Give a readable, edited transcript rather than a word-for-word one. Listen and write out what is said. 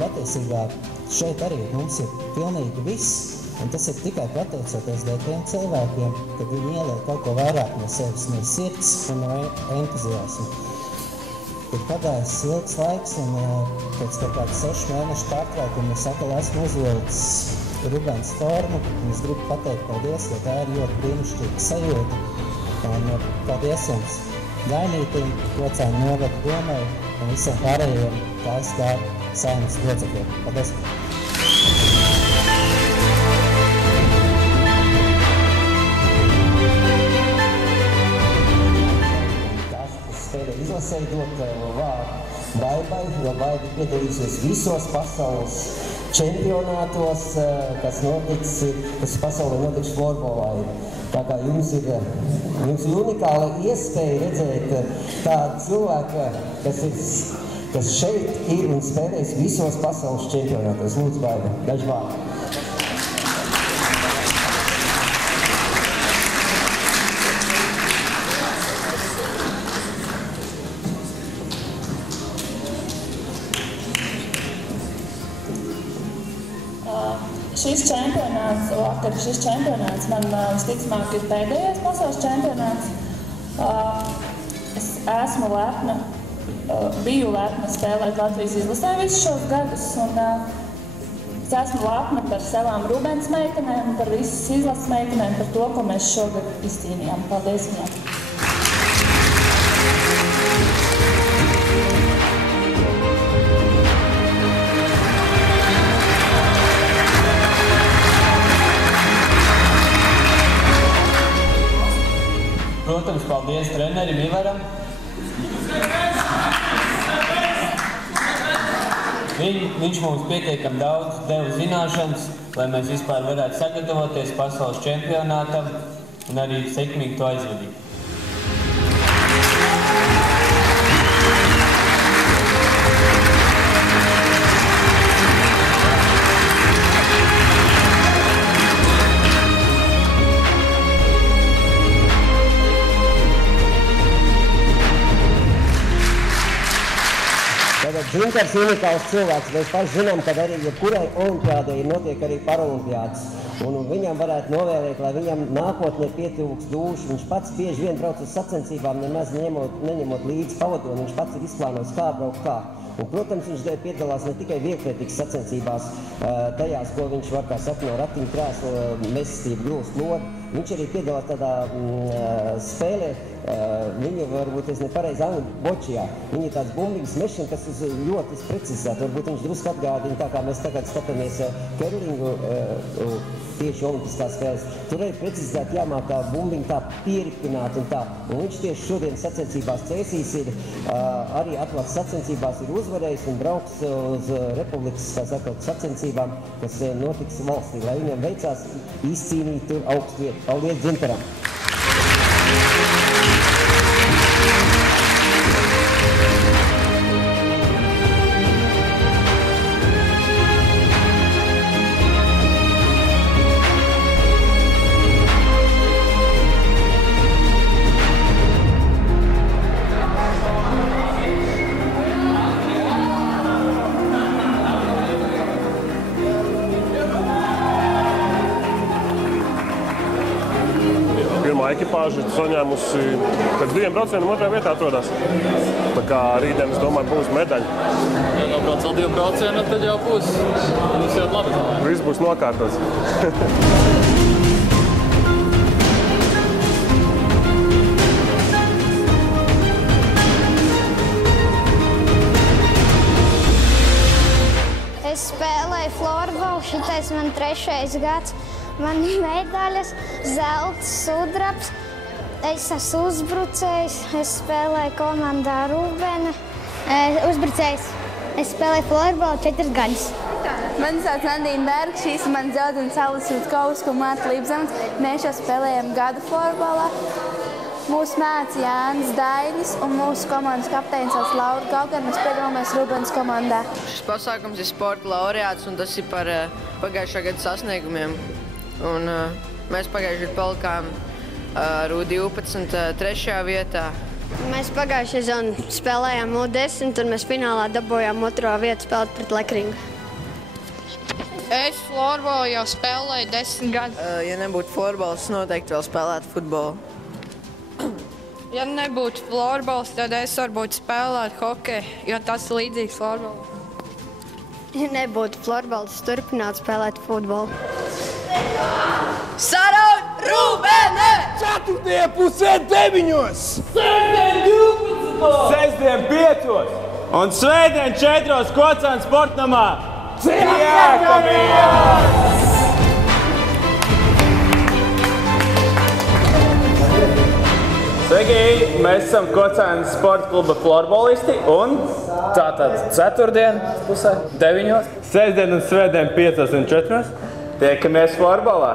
patiesībā šeit arī mums ir pilnīgi viss, un tas ir tikai pateicoties tiem cilvēkiem, kad viņi ieliek kaut ko vairāk no sevis, no sirds un no entuziasma. Ir pagājis ilgs laiks, un pēc kaut kāda 6 mēnešu pārtraukuma es atkal esmu uzvilcis Rubens formu, un es gribu pateikt paldies, jo tā ir ļoti brīnišķīga sajūta. Un paldies jums, Dainītim, Kocēnu novada domai un visiem pārējiem KSK saimnes locekļiem. Paldies! Izlasēju dot vārdu Baibai, jo Baiba piedalīsies visos pasaules čempionātos, kas pasaulē notiks florbolā. Tā kā jums ir unikāla iespēja redzēt tādu cilvēku, kas šeit ir un spēlēs visos pasaules čempionātos. Lūdzu, Baiba, daži vārdi. Šis čempionāts man visticamāk ir pēdējais pasaules čempionāts. Es esmu lepna, biju lepna spēlēt Latvijas izlasē visus šos gadus, un es esmu lepna par savām Rubens meitenēm un par visas izlases meitenēm par to, ko mēs šogad izcīnījām. Paldies viņām! Protams, paldies trenerim Ivaram. Viņš mums pietiekami daudz deva zināšanas, lai mēs vispār varētu sagatavoties pasaules čempionātam un arī sekmīgi to aizvadīt. Dzintars ir unikāls cilvēks. Mēs paši zinām, ka arī jebkurai olimpiādai notiek arī paralimpiādas. Un viņam varētu novēlēt, lai viņam nākotnē pietrūks dūšu. Viņš pats bieži vien brauc uz sacensībām, nemaz neņemot līdzi pavadoni. Viņš pats ir izplānojis, kā braukt kā. Un, protams, viņš piedalās ne tikai vieglietīgas sacensībās, tajās, ko viņš var, kā saka, no ratiņu krēsla mestību grūst lodi. Viņš arī piedalās tādā spēlē, viņu varbūt es nepareizi angļu bočijā. Viņa ir tāds bumbiņas mešana, kas ļoti precizēta. Varbūt viņš drusku atgādina, tā kā mēs tagad skatāmies kerlingu tieši olimpiskās spēles. Tur arī precizēti jāmāk tā bumbiņa tā pieripināt un tā. Un viņš tieši šodien sacensībās Cēsīs ir arī atklāts sacensībās ir uzvarējis un brauks uz Republikas, kā sakot, sacensībām, kas notiks valstī, lai viņam veicās izcīnīt tur augstu vietu. Paldies Dzintaram! Ekipāža saņēmusi pēc 2 braucieniem 2. vietā atrodas. Tā kā rītdien, es domāju, būs medaļa. Ja nobrauc vēl 2 braucienu, tad jau būs ļoti labi. Viss būs nokārtots. Es spēlēju florbolu, šitais man 3. gads. Man ir medaļas, zelts, sudrabs. Es esmu uzbrucējs, es spēlēju komandā Rubena. Uzbrucējs. Es spēlēju florbolu 4 gadus. Mani sauc Andīna Berga, šīs ir mani draugi Salis Rutkovska un Marta Līpzemes. Mēs jau spēlējam gadu florbolā. Mūsu māca Jānis Dainis un mūsu komandas kapteinis sauc Laura Gaugana. Mēs piedalāmies Rubens komandā. Šis pasākums ir sporta laureāts un tas ir par pagājušā gada sasniegumiem. Mēs pagājušajā gadā palikām ar U12 3. vietā Mēs pagājušajā sezonā spēlējām U10, un mēs finālā dabūjām 2. vietu spēlēt pret Lekringu. Es florbolu jau spēlēju 10 gadus. Ja nebūtu florbols, noteikti vēl spēlētu futbolu. Ja nebūtu florbols, tad es varbūt spēlētu hokeju, jo tas ir līdzīgs florbolam. Ja nebūtu florbols, es turpinātu spēlēt futbolu. Saraut Rūbene! 4:09! Sestdien 12! Sestdien 5! Un svētdien 4 Kocāna sportnamā! Ciekamies! Sveiki! Mēs esam Kocāna sporta kluba florbolisti un tātad 4:00 9:00. Sestdien un svētdien 5 un 4. Tiekamies florbolā!